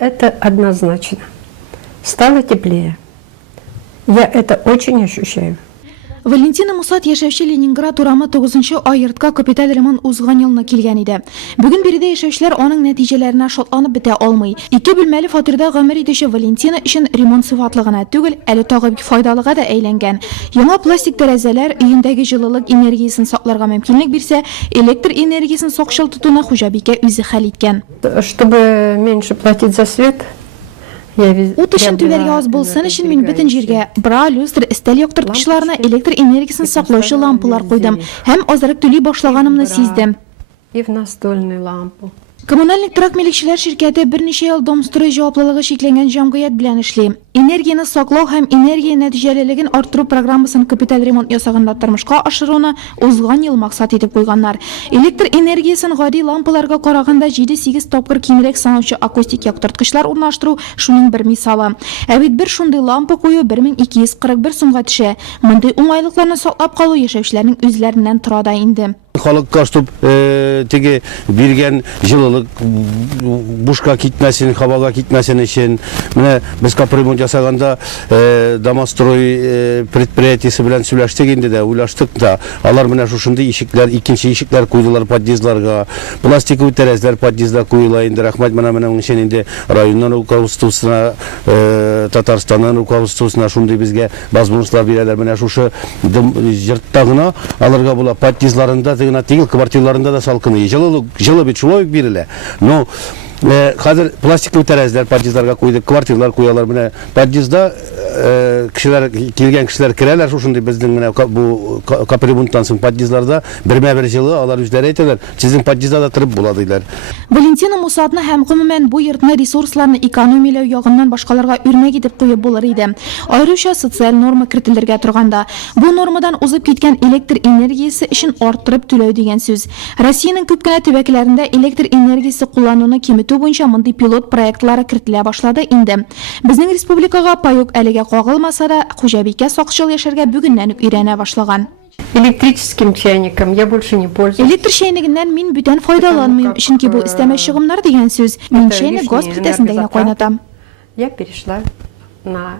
Это однозначно. Стало теплее. Я это очень ощущаю. Валентина Мусат яшәүче Ленинград урамы 9-нчы айыртка капиталь ремонт узган елны килгән иде. Бүген биредә яшәүчеләр аның нәтиҗәләренә шатланып бетә алмый. 2 бүлмәле фатирда гомер итүче Валентина өчен ремонт сыйфатлы гына түгел, әле тагы бик файдалыга да әйләнгән. Яңа пластик тәрәзәләр өендәге җылылык энергиясын сакларга мөмкинлек бирсә, электр энергиясын сакчыл тотуны хуҗабикә үзе хәл иткән. Чтобы меньше платить за свет, Ут өчен түләргә аз булсын өчен мин бөтен җиргә бра, люстр, өстәл яктырткычларына электр энергиясын саклаучы лампалар куйдым һәм азрак түли башлаганымны сиздем. и в настольную лампу. Коммунальник торак милекчеләр ширкәте берничә ел Домстрой җаваплылыгы шикләнгән җәмгыять белән эшли. Энергияны саклау һәм энергия нәтиҗәлелеген арттыру программасын капиталь ремонт ясаганда тормышка ашыруны узган ел максат итеп куйганнар. Электр энергиясын гади лампаларга караганда 7-8 тапкыр кимрәк санаучы акустик яктырткычлар урнаштыру шуның бер мисалы. Ә бит бер шундый лампа кую 1241 сумга төшә. Мондый уңайлыкларны саклап калу яшәүчеләрнең үзләреннән тора да инде. Халыкка чтоб теге биргән җылылык бушка китмәсен, һавага китмәсен өчен менә без капремонт ясаганда Домострой предприятиесе белән сөйләштек инде дә, уйлаштык да. Алар менә шушындый ишекләр, икенче ишекләр куйдылар подъездларга. Пластиковый тәрәзәләр подъездда куела инде. Рәхмәт менә өчен инде районнан руководствосына, Татарстаннан руководствосына шундый безгә возможностьлар бирәләр. Менә шушы җыртта гына аларга була подъездларында тигел квартираларында да салкыны. Жылы бит шулай бирелә. Но хәзер пластиклы тәрәзәләр подъездларга куйдык, квартиралар куялар менә подъездда кешеләр килгән кешеләр керәләр шушындый безнең менә бу капремонттан соң подъездларда бермә-бер җылы алар үзләре әйтәләр, сезнең подъездда да торып була диләр. Валентина Мусатны һәм гомумән бу йортны ресурсларны экономияләү ягыннан башкаларга үрнәк итеп куеп булыр иде. Аеруча социаль норма кертелергә торганда, бу нормадан узып киткән электр энергиясе өчен арттырып түләү дигән сүз. Россиянең күп кенә төбәкләрендә электр энергиясе куллануны киметү буенча мондый пилот проектлары кертелә башлады инде. Безнең республикага паек әлегә кагылмаса да, хуҗабикә сакчыл яшәргә бүгеннән үк өйрәнә башлаган. Электрическим чайником я больше не пользуюсь. Электр чәйнигеннән мин бүтән файдаланмыйм, чөнки бу истәмә чыгымнар дигән сүз. Мин чәйне газ плитәсендә генә кайнатам. Я перешла на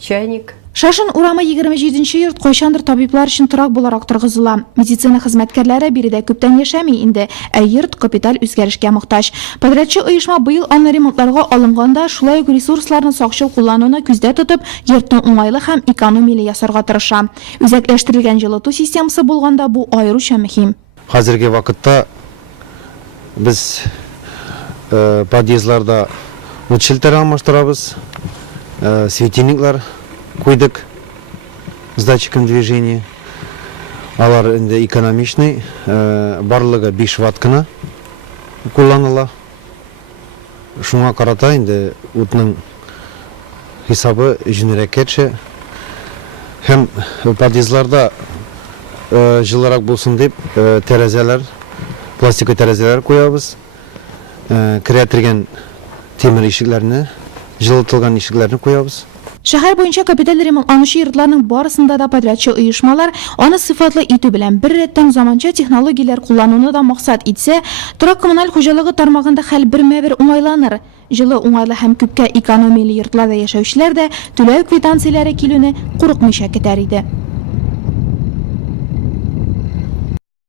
чайник. Шашын урамы 27-нче йорт кайчандыр табиблар өчен торак буларак торгызыла. Медицина хезмәткәрләре биредә күптән яшәми инде, ә йорт капиталь үзгәрешкә мохтаҗ. Подрядчы оешма быел аны ремонтларга алынганда шулай ук ресурсларны сакчыл куллануны күздә тотып, йортны уңайлы һәм экономияле ясарга тырыша. Үзәкләштерелгән җылыту системасы булганда бу аеруча мөһим. Хәзерге вакытта без подъездларда утчылтар алмаштырабыз, светильниклар куйдык с датчиком движения. Алар инде экономичный, барлыгы 5 ватт кына кулланыла. Шуңа карата инде утның хисабы жөнрәк кетше. Һәм подъездларда жылырак булсын дип тәрәзәләр, пластик тәрәзәләр куябыз. Кертелгән темир ишекләрне, жылытылган ишекләрне куябыз. Шәһәр буенча капиталь ремонтланучы йортларның барысында да подрядчы оешмалар аны сыйфатлы итү белән бер рәттән заманча технологияләр куллануны да максат итсә, торак коммуналь хуҗалыгы тармагында хәл бермә-бер уңайланыр. Җылы уңайлы һәм күпкә экономияле йортларда яшәүчеләр дә түләү квитанцияләре килүне курыкмыйча көтәр иде.